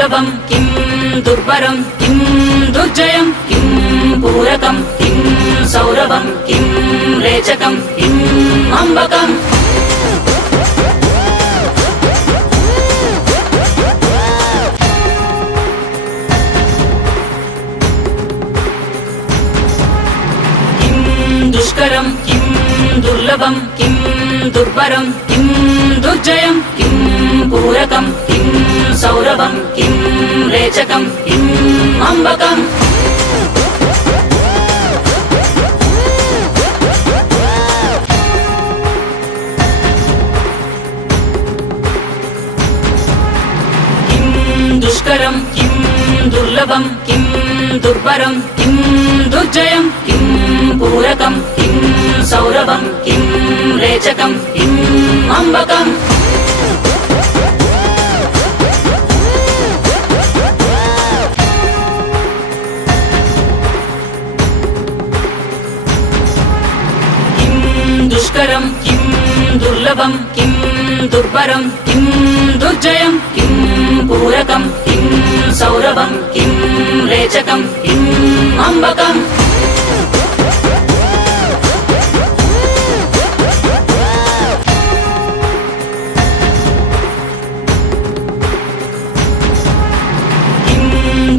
दुर्लभं किं दुर्बरं किं दुर्जयं किं पूरकं किं सौरभं किं रेचकं किं अम्बकम् दुष्करं किं दुर्लभं किं दुर्बरं किं दुर्जयं किं पूरकं किं सौरभं किं रेचकं किं अम्बकम् किं दुष्करं किं दुर्लभं किं दुर्बरं किं दुर्जयं किं पूरकं किं सौरभं किं रेचकं किं अम्बकम् किं दुष्करं किं दुर्लभं किं दुर्बरं किं दुर्जयं किं पूरकं किं सौरभं किं रेचकं किं अम्बकम्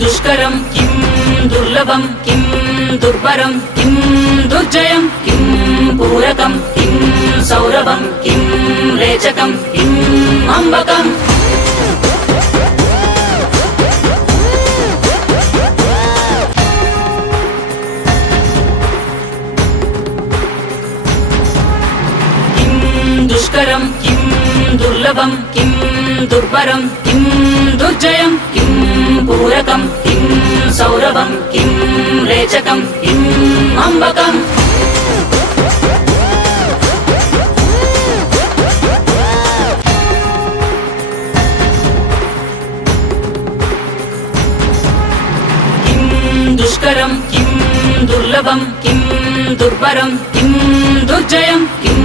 दुष्करं किं दुर्लभं किं दुर्बरं किं दुर्जयं किं पूरकं किं सौरभं किं रेचकं किं अम्बकम् किं दुष्करं किं दुर्लभं किं दुर्बरं किं दुर्जयं किं पूरकं किं सौरभं किं रेचकं किं अम्बकम् किं दुष्करं किं दुर्लभं किं दुर्बरं किं दुर्जयं किं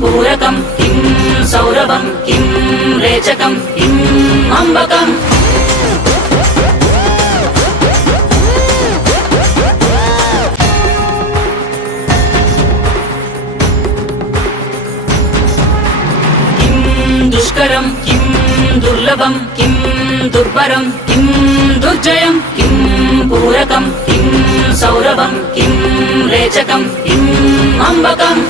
पूरकं किं सौरभं किं रेचकं किं अम्बकम् दुष्करं किं दुर्लभं किं दुर्बरं किं दुर्जयं किं पूरकं किं सौरभं किं रेचकं किं अम्बकम्